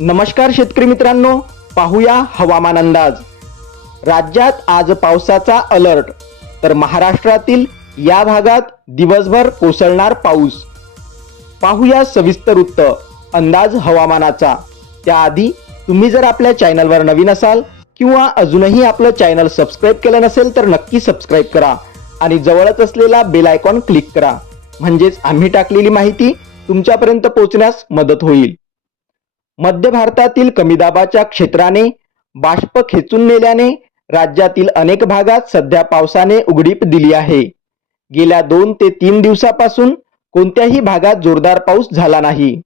नमस्कार शेतकरी मित्रांनो पाहूया हवामान अंदाज. राज्यात आज पावसाचा अलर्ट तर महाराष्ट्रातील या भागात दिवसभर कोसळणार पाऊस. पाहूया सविस्तर वृत्त अंदाज हवामानाचा. त्याआधी तुम्ही जर आपल्या चॅनलवर नवीन असाल किंवा अजूनही आपलं चॅनल सबस्क्राईब केलं नसेल तर नक्की सबस्क्राईब करा आणि जवळच असलेला बेल आयकॉन क्लिक करा. म्हणजेच आम्ही टाकलेली माहिती तुमच्यापर्यंत पोहोचण्यास मदत होईल. मध्य भारतातील कमी दाबाच्या क्षेत्राने बाष्प खेचून नेल्याने राज्यातील अनेक भागात सध्या पावसाने उघडीप दिली आहे. गेल्या दोन ते तीन दिवसापासून कोणत्याही भागात जोरदार पाऊस झाला नाही.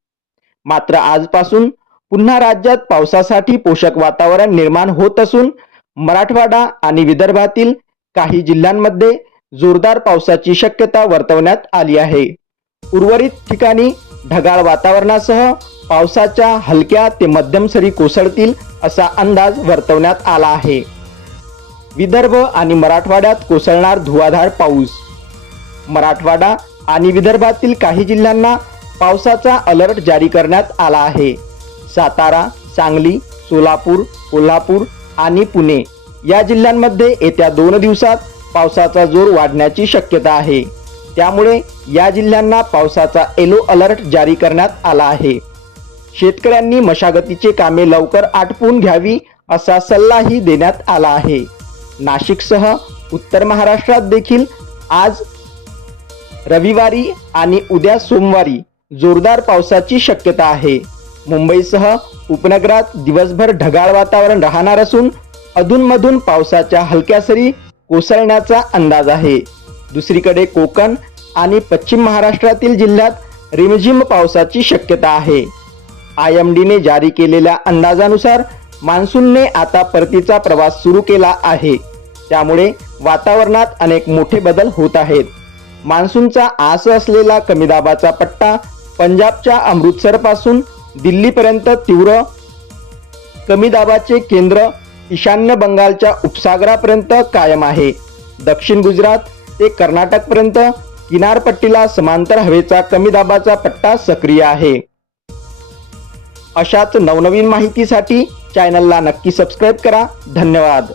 मात्र आजपासून पुन्हा राज्यात पावसासाठी पोषक वातावरण निर्माण होत असून मराठवाडा आणि विदर्भातील काही जिल्ह्यांमध्ये जोरदार पावसाची शक्यता वर्तवण्यात आली आहे. उर्वरित ठिकाणी ढगाळ वातावरणासह पावसाच्या हलक्या ते मध्यम सरी कोसळतील असा अंदाज वर्तवण्यात आला आहे. विदर्भ आणि मराठवाड्यात कोसळणार धुवाधार पाऊस. मराठवाडा आणि विदर्भातील काही जिल्ह्यांना पावसाचा अलर्ट जारी करण्यात आला आहे. सातारा सांगली सोलापूर कोल्हापूर आणि पुणे या जिल्ह्यांमध्ये येत्या दोन दिवसात पावसाचा जोर वाढण्याची शक्यता आहे. त्यामुळे या जिल्ह्यांना पावसाचा येलो अलर्ट जारी करण्यात आला आहे. शेतकऱ्यांनी मशागतीचे कामे लवकर आटपून घ्यावी असा सल्लाही देण्यात आला आहे. नाशिकसह उत्तर महाराष्ट्रात देखील आज रविवारी आणि उद्या सोमवारी जोरदार पावसाची शक्यता आहे. मुंबईसह उपनगरात दिवसभर ढगाळ वातावरण राहणार असून अधूनमधून पावसाच्या हलक्या सरी कोसळण्याचा अंदाज आहे. दुसरीकडे कोकण आणि पश्चिम महाराष्ट्रातील जिल्ह्यात रिमझिम पावसाची शक्यता आहे. आय एम डीने जारी केलेल्या अंदाजानुसार मान्सूनने आता परतीचा प्रवास सुरू केला आहे. त्यामुळे वातावरणात अनेक मोठे बदल होत आहेत. मान्सूनचा आस असलेला कमी दाबाचा पट्टा पंजाबच्या अमृतसरपासून दिल्लीपर्यंत तीव्र कमी दाबाचे केंद्र ईशान्य बंगालच्या उपसागरापर्यंत कायम आहे. दक्षिण गुजरात ते कर्नाटकपर्यंत किनारपट्टीला समांतर हवेचा कमी दाबाचा पट्टा सक्रिय आहे. अशाच नवनवीन माहितीसाठी चॅनलला नक्की सबस्क्राईब करा. धन्यवाद.